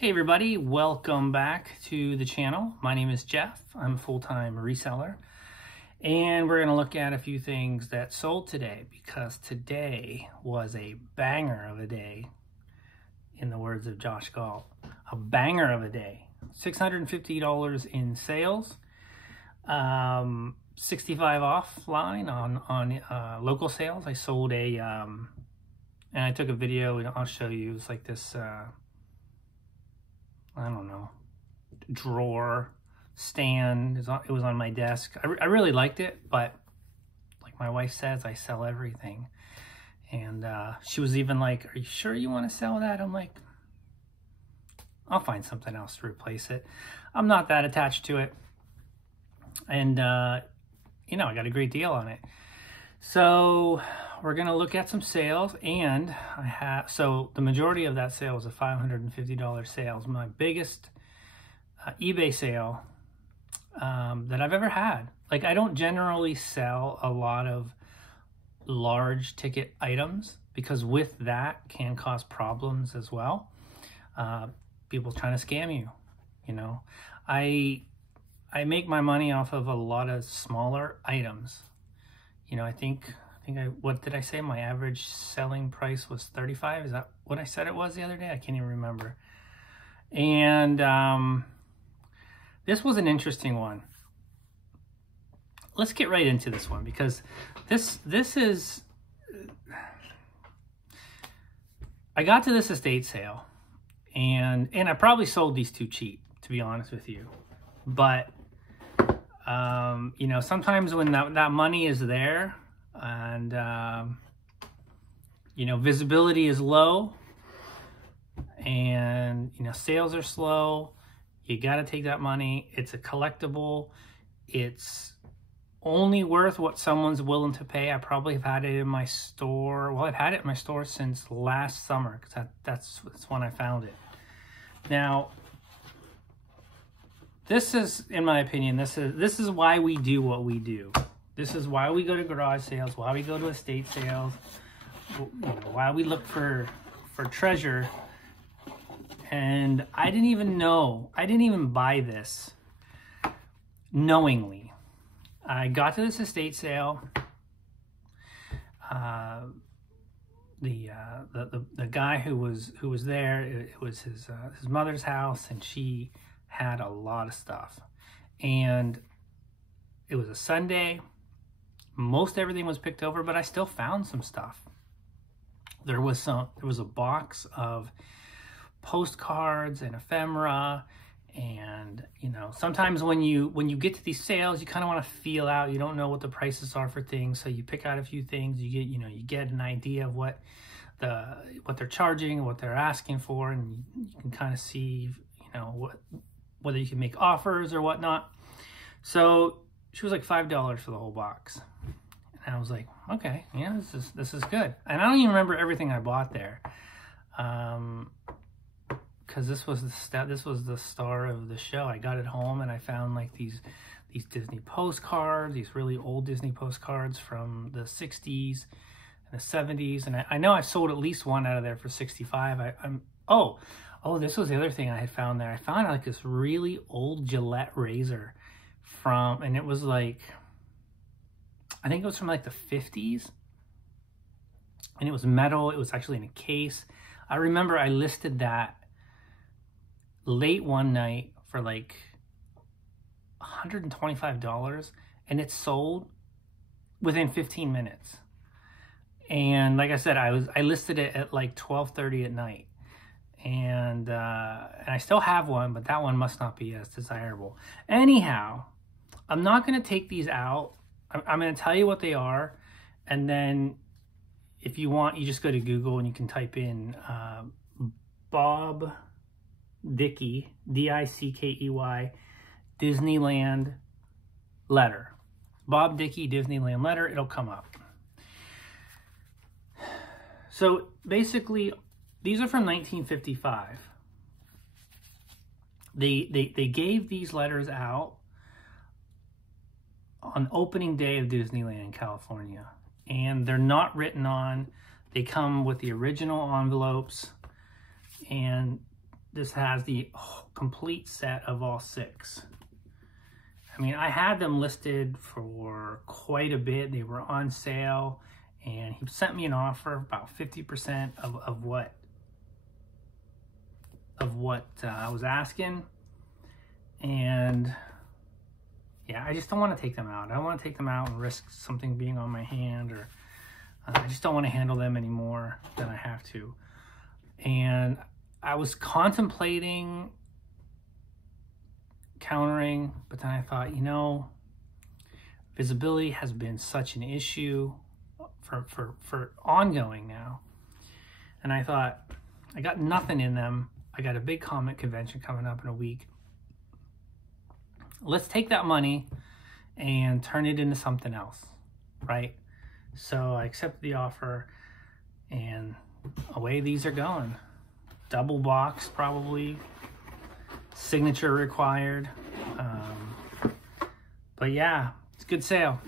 Hey everybody, welcome back to the channel. My name is Jeff. I'm a full-time reseller. And we're going to look at a few things that sold today because today was a banger of a day, in the words of Josh Galt. A banger of a day. $650 in sales, 65 offline on local sales. I sold a, and I took a video and I'll show you. It's like this, I don't know, drawer, stand. It was on my desk. I really liked it, but like my wife says, I sell everything. And she was even like, are you sure you want to sell that? I'm like, I'll find something else to replace it. I'm not that attached to it. And, you know, I got a great deal on it. So we're going to look at some sales, and so the majority of that sale was a $550 sales. My biggest eBay sale that I've ever had. Like, I don't generally sell a lot of large ticket items because with that can cause problems as well. People trying to scam you, you know. I make my money off of a lot of smaller items. You know, I think what did I say? My average selling price was 35. Is that what I said it was the other day? I can't even remember. And this was an interesting one. Let's get right into this one because this is, I got to this estate sale and I probably sold these too cheap, to be honest with you. But you know, sometimes when that money is there and, you know, visibility is low and, you know, sales are slow, you got to take that money. It's a collectible. It's only worth what someone's willing to pay. I probably have had it in my store. Well, I've had it in my store since last summer because that's when I found it. Now, this is, in my opinion, this is why we do what we do. This is why we go to garage sales, why we go to estate sales, you know, why we look for treasure. And I didn't even buy this knowingly. I got to this estate sale. The guy who was there, it was his mother's house, and she had a lot of stuff, and it was a Sunday. Most everything was picked over, but I still found some stuff. There was a box of postcards and ephemera, and you know, sometimes when you get to these sales, you kind of want to feel out. You don't know what the prices are for things, so you pick out a few things. You get an idea of what they're charging, what they're asking for, and you can kind of see, you know, whether you can make offers or whatnot. So she was like $5 for the whole box. And I was like, okay, yeah, this is good. And I don't even remember everything I bought there. Cause this was the star of the show. I got it home and I found like these Disney postcards, these really old Disney postcards from the 60s and the 70s. And I know I sold at least one out of there for 65. Oh, this was the other thing I had found there. I found like this really old Gillette razor and it was like, I think it was from like the 50s. And it was metal. It was actually in a case. I remember I listed that late one night for like $125, and it sold within 15 minutes. And like I said, I listed it at like 12:30 at night. And I still have one, but that one must not be as desirable. Anyhow, I'm not going to take these out. I'm going to tell you what they are, and then if you want, you just go to Google and you can type in Bob Dickey, D-I-C-K-E-Y, Disneyland letter. Bob Dickey Disneyland letter. It'll come up. So basically, these are from 1955. They gave these letters out on opening day of Disneyland in California. And they're not written on. They come with the original envelopes. And this has the complete set of all 6. I mean, I had them listed for quite a bit. They were on sale, and he sent me an offer about 50% of what I was asking. And yeah, I just don't want to take them out. I don't want to take them out and risk something being on my hand, or I just don't want to handle them any more than I have to. And I was contemplating countering, but then I thought, you know, visibility has been such an issue for ongoing now. And I thought, I got nothing in them. I got a big comic convention coming up in a week. Let's take that money and turn it into something else, right? So I accepted the offer, and away these are going. Double box, probably. Signature required. But yeah, it's a good sale.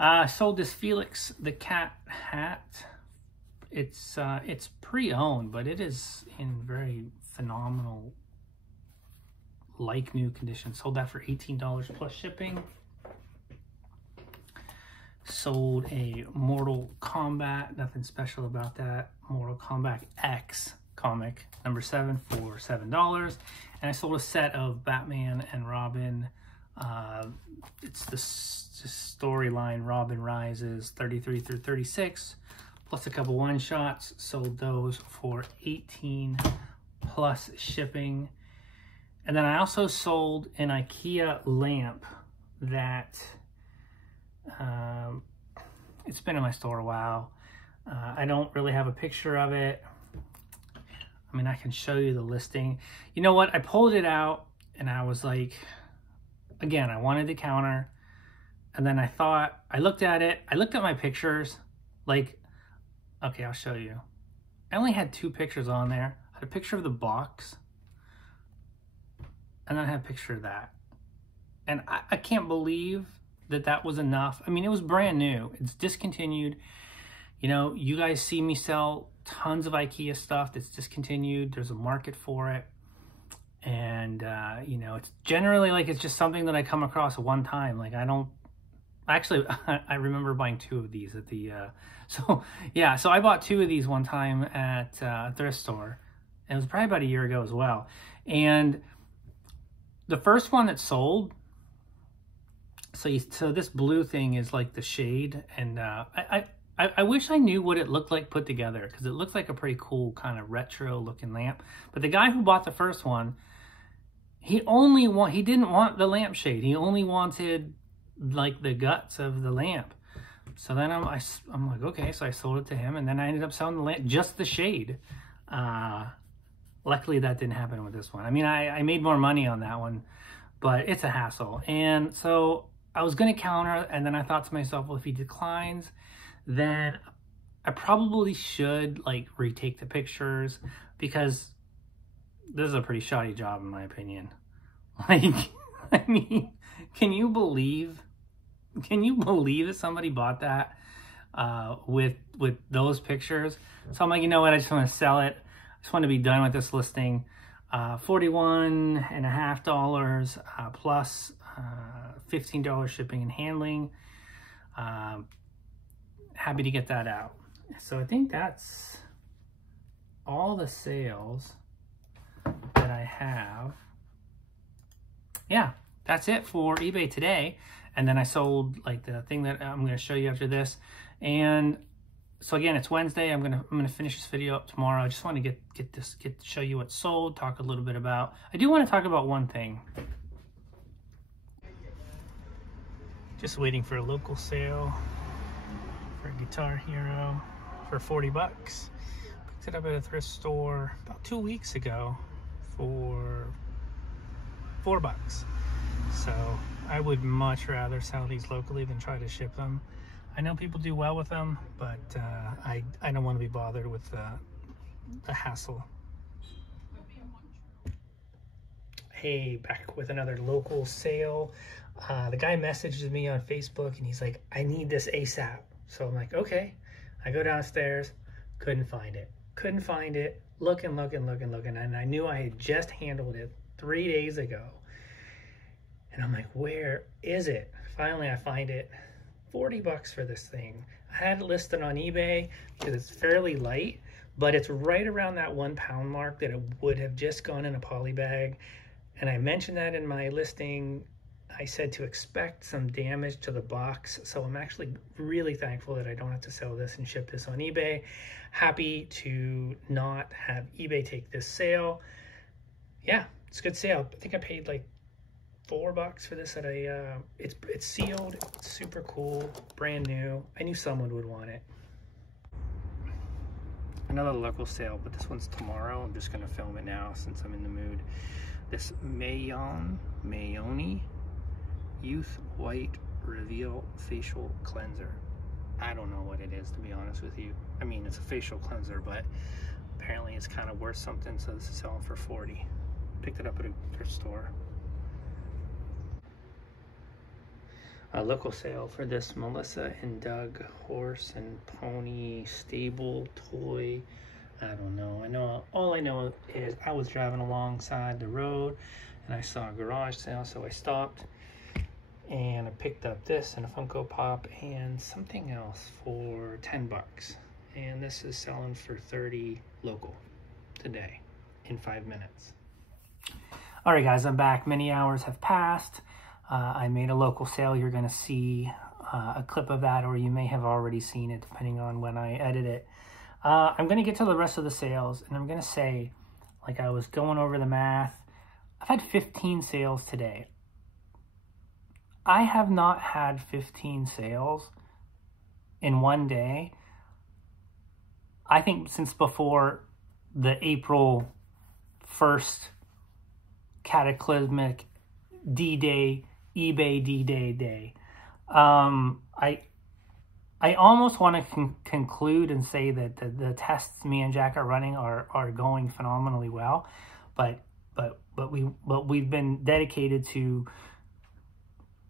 I sold this Felix the Cat hat. It's pre-owned, but it is in very phenomenal, like new condition. Sold that for $18 plus shipping. Sold a Mortal Kombat, nothing special about that, Mortal Kombat X comic, number 7, for $7. And I sold a set of Batman and Robin. It's the storyline Robin Rises 33 through 36, plus a couple one-shots. Sold those for $18 plus shipping. And then I also sold an IKEA lamp that it's been in my store a while. I don't really have a picture of it. I mean, I can show you the listing. You know what? I pulled it out and I was like, again, I wanted the counter. And then I thought, I looked at it. I looked at my pictures. Like, okay, I'll show you. I only had 2 pictures on there. I had a picture of the box. And then I had a picture of that. And I can't believe that was enough. I mean, it was brand new. It's discontinued. You know, you guys see me sell tons of IKEA stuff that's discontinued. There's a market for it. And, you know, it's generally like, it's just something that I come across one time. Like, I don't, actually, I remember buying 2 of these at the, so yeah, so I bought 2 of these one time at a thrift store. And it was probably about a year ago as well. And the first one that sold, so this blue thing is like the shade, and I wish I knew what it looked like put together, because it looks like a pretty cool kind of retro looking lamp. But the guy who bought the first one, he didn't want the lampshade. He only wanted like the guts of the lamp. So then I'm like, okay, so I sold it to him, and then I ended up selling the lamp, just the shade. Luckily that didn't happen with this one. I mean, I made more money on that one, but it's a hassle. And so I was going to counter, and then I thought to myself, well, if he declines, then I probably should like retake the pictures, because this is a pretty shoddy job in my opinion. Like, I mean, can you believe that somebody bought that with those pictures? So I'm like, you know what, I just want to sell it. I just want to be done with this listing. $41.50 plus $15 shipping and handling. Happy to get that out. So I think that's all the sales that I have. Yeah, that's it for eBay today. And then I sold like the thing that I'm going to show you after this. And so again, it's Wednesday. I'm gonna finish this video up tomorrow. I just want to show you what's sold, talk a little bit about. I do want to talk about one thing. Just waiting for a local sale for a Guitar Hero for 40 bucks. Picked it up at a thrift store about 2 weeks ago for 4 bucks. So I would much rather sell these locally than try to ship them. I know people do well with them, but I don't want to be bothered with the hassle. Hey, back with another local sale. The guy messaged me on Facebook and he's like, I need this ASAP. So I'm like, okay. I go downstairs, couldn't find it. couldn't find it, looking, and I knew I had just handled it 3 days ago. And I'm like, where is it? Finally, I find it. 40 bucks for this thing. I had it listed on eBay because it's fairly light, but it's right around that 1 pound mark that it would have just gone in a poly bag. And I mentioned that in my listing. I said to expect some damage to the box. So I'm actually really thankful that I don't have to sell this and ship this on eBay. Happy to not have eBay take this sale. Yeah, it's a good sale. I think I paid like $4 for this at a, it's sealed, it's super cool, brand new. I knew someone would want it. Another local sale, but this one's tomorrow. I'm just gonna film it now since I'm in the mood. This Mayoni Youth White Reveal Facial Cleanser. I don't know what it is, to be honest with you. I mean, it's a facial cleanser, but apparently it's kind of worth something, so this is selling for 40. Picked it up at a thrift store. A local sale for this Melissa and Doug horse and pony stable toy. I don't know. All I know is I was driving alongside the road and I saw a garage sale, so I stopped and I picked up this and a Funko Pop and something else for 10 bucks. And this is selling for 30 local today in 5 minutes. All right, guys, I'm back. Many hours have passed. I made a local sale. You're going to see a clip of that, or you may have already seen it, depending on when I edit it. I'm going to get to the rest of the sales, and I'm going to say, like I was going over the math, I've had 15 sales today. I have not had 15 sales in one day, I think, since before the April 1st cataclysmic D-Day, eBay D-Day day. I almost want to conclude and say that the tests me and Jack are running are going phenomenally well, but we've been dedicated to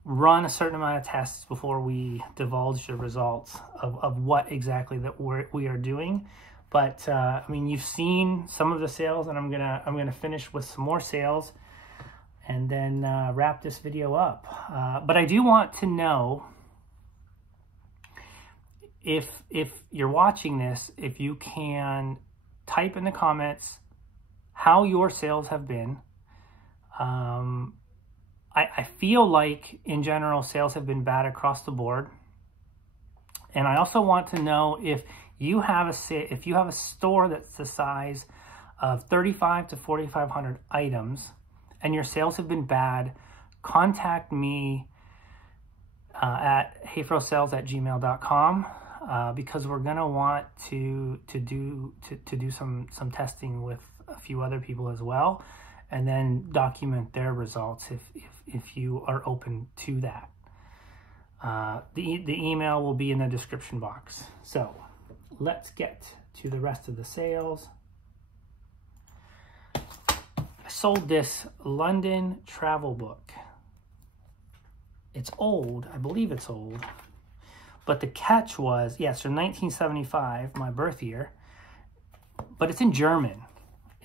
run a certain amount of tests before we divulge the results of what exactly that we are doing. But I mean, you've seen some of the sales, and I'm gonna finish with some more sales, and then wrap this video up. But I do want to know, if you're watching this, if you can type in the comments how your sales have been. I feel like, in general, sales have been bad across the board. And I also want to know if you have a store that's the size of 3,500 to 4,500 items and your sales have been bad, contact me at hayfrosells@gmail.com because we're gonna want to do some testing with a few other people as well, and then document their results if you are open to that. The email will be in the description box. So let's get to the rest of the sales. I sold this London travel book. It's old, I believe it's old, but the catch was, yes, from 1975, my birth year, but it's in German.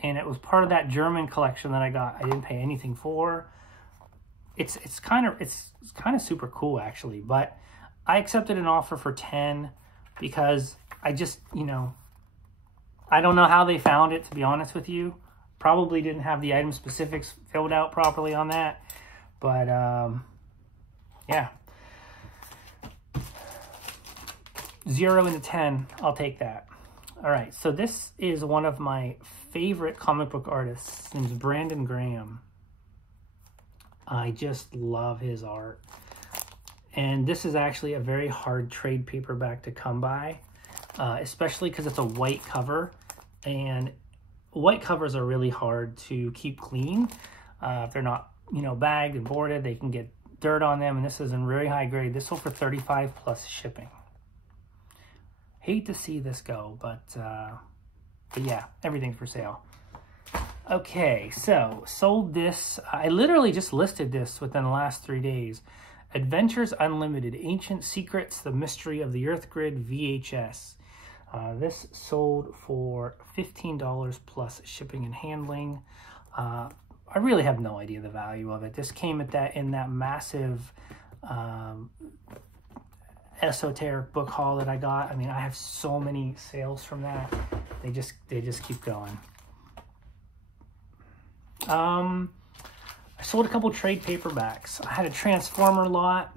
And it was part of that German collection that I got. I didn't pay anything for. It's kind of super cool, actually. But I accepted an offer for 10 because I just, I don't know how they found it, to be honest with you. Probably didn't have the item specifics filled out properly on that. But yeah, 0 into 10, I'll take that. All right, so this is one of my favorite comic book artists. His name's Brandon Graham. I just love his art. And this is actually a very hard trade paperback to come by, especially because it's a white cover. And white covers are really hard to keep clean. If they're not, bagged and boarded, they can get dirt on them. And this is in very high grade. This sold for $35 plus shipping. Hate to see this go, but yeah, everything's for sale. Okay, so sold this. I literally just listed this within the last 3 days. Adventures Unlimited, Ancient Secrets, The Mystery of the Earth Grid VHS. This sold for $15 plus shipping and handling. I really have no idea the value of it. This came at in that massive esoteric book haul that I got. I mean, I have so many sales from that. They just keep going. I sold a couple trade paperbacks. I had a Transformer lot,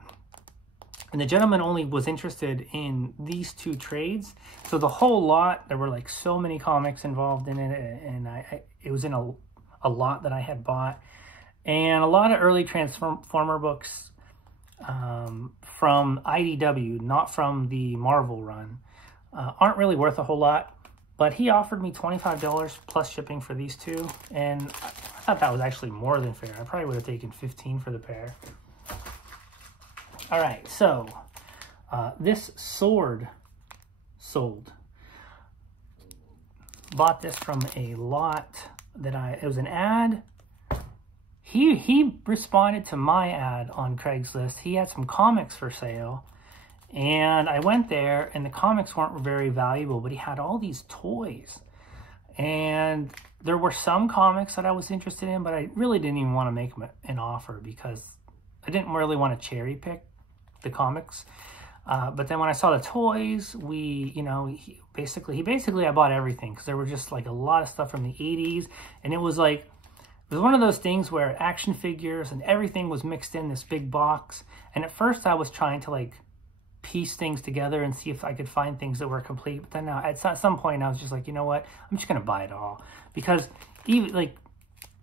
and the gentleman only was interested in these 2 trades. So the whole lot, there were like so many comics involved in it, and it was in a lot that I had bought. And a lot of early Transformer books from IDW, not from the Marvel run, aren't really worth a whole lot. But he offered me $25 plus shipping for these 2, and I thought that was actually more than fair. I probably would have taken $15 for the pair. All right, so this sword sold. Bought this from a lot that it was an ad. He responded to my ad on Craigslist. He had some comics for sale. And I went there, and the comics weren't very valuable, but he had all these toys. And there were some comics that I was interested in, but I really didn't even want to make him an offer because I didn't really want to cherry pick the comics. But then when I saw the toys, he basically I bought everything because there were just like a lot of stuff from the 80s. And it was one of those things where action figures and everything was mixed in this big box. And at first I was trying to like piece things together and see if I could find things that were complete. But then at some point I was just like, you know what? I'm just going to buy it all. Because even like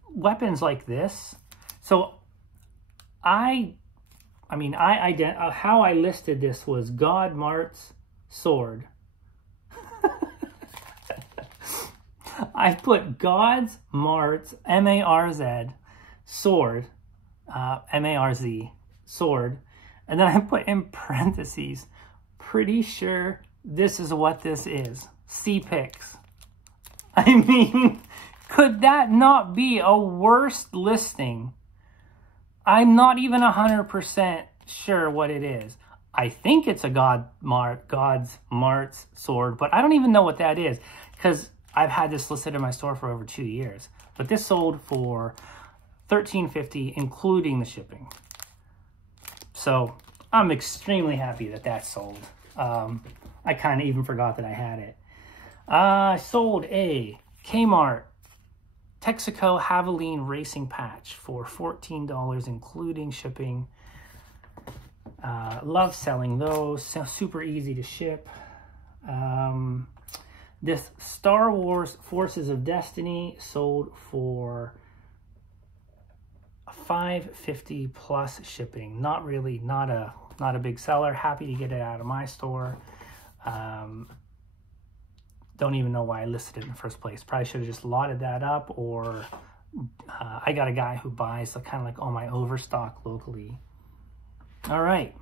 weapons like this. So how I listed this was God Mart's sword. I put God's Mart's, M-A-R-Z, sword, M-A-R-Z, sword. And then I put in parentheses, pretty sure this is what this is. See pics. I mean, could that not be a worse listing? I'm not even 100% sure what it is. I think it's a God's Mart's sword, but I don't even know what that is because I've had this listed in my store for over 2 years. But this sold for $13.50, including the shipping. So I'm extremely happy that that sold. I kind of even forgot that I had it. I sold a Kmart Texaco Javelin racing patch for $14, including shipping. Love selling those. Super easy to ship. This Star Wars Forces of Destiny sold for $5.50 plus shipping. Not a big seller. Happy to get it out of my store. Don't even know why I listed it in the first place. Probably should have just lotted that up, or I got a guy who buys kind of like all my overstock locally. All right.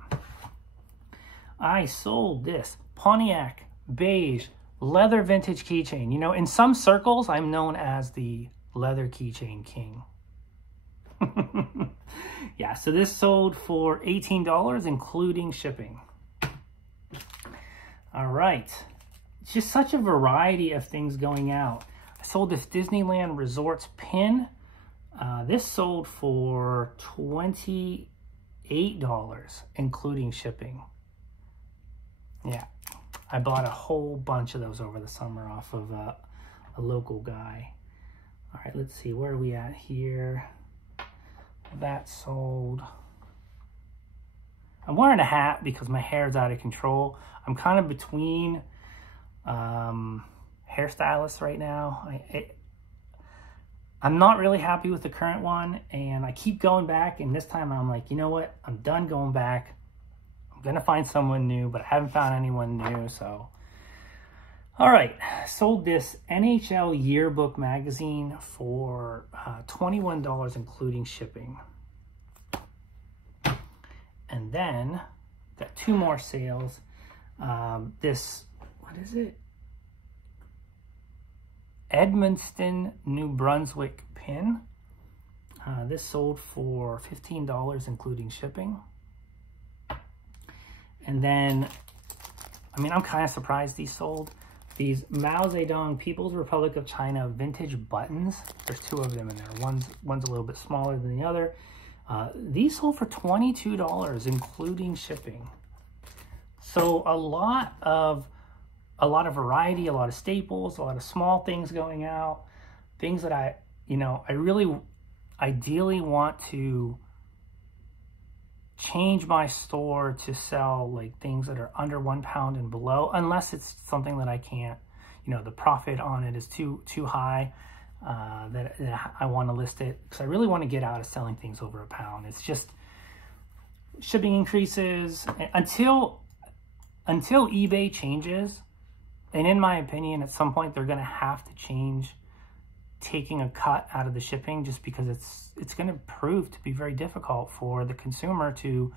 I sold this Pontiac beige leather vintage keychain. You know, in some circles, I'm known as the leather keychain king. Yeah, so this sold for $18, including shipping. All right. It's just such a variety of things going out. I sold this Disneyland Resorts pin. This sold for $28, including shipping. Yeah, I bought a whole bunch of those over the summer off of a local guy. All right, let's see, where are we at here? That sold. I'm wearing a hat because my hair's out of control. I'm kind of between hairstylists right now. I'm not really happy with the current one, and I keep going back, and this time I'm like, you know what? I'm done going back. I'm going to find someone new, but I haven't found anyone new, so. All right, sold this NHL Yearbook magazine for $21, including shipping. And then, got two more sales. This, what is it? Edmundston, New Brunswick pin. This sold for $15, including shipping. And then, I mean, I'm kind of surprised these sold. these Mao Zedong People's Republic of China vintage buttons. There's 2 of them in there. One's a little bit smaller than the other. These sold for $22, including shipping. So a lot of variety, a lot of staples, a lot of small things going out, things that I really ideally want to change my store to sell like things that are under 1 pound and below, unless it's something that I can't, the profit on it is too high, that I want to list it, because I really want to get out of selling things over 1 pound. It's just shipping increases until eBay changes. And in my opinion, at some point, they're going to have to change taking a cut out of the shipping, just because it's going to prove to be very difficult for the consumer to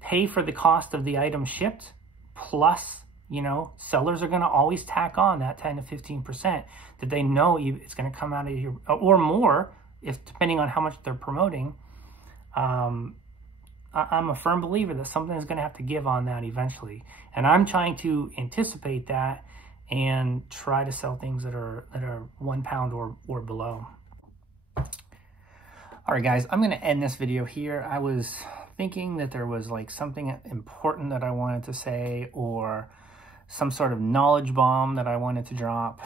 pay for the cost of the item shipped. Plus, sellers are going to always tack on that 10 to 15% that they know it's going to come out of your, or more, if depending on how much they're promoting. I'm a firm believer that something is going to have to give on that eventually. And I'm trying to anticipate that and try to sell things that are 1 pound or below. All right, guys, I'm going to end this video here. I was thinking that there was like something important that I wanted to say, or some sort of knowledge bomb that I wanted to drop,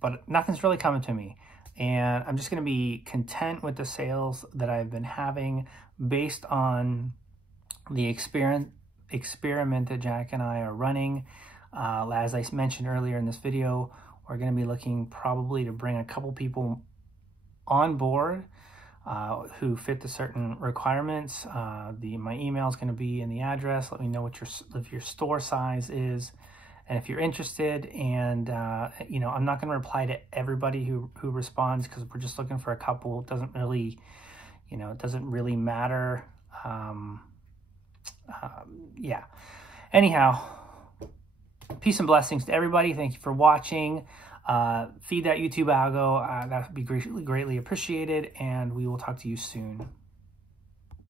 but nothing's really coming to me. And I'm just going to be content with the sales that I've been having based on the experiment that Jack and I are running. As I mentioned earlier in this video, we're going to be looking probably to bring a couple people on board who fit the certain requirements. My email is going to be in the address. Let me know what your store size is, and if you're interested. And I'm not going to reply to everybody who responds, because we're just looking for a couple. It doesn't really, it doesn't really matter. Yeah. Anyhow, peace and blessings to everybody. Thank you for watching. Feed that YouTube algo. That would be greatly appreciated, and we will talk to you soon.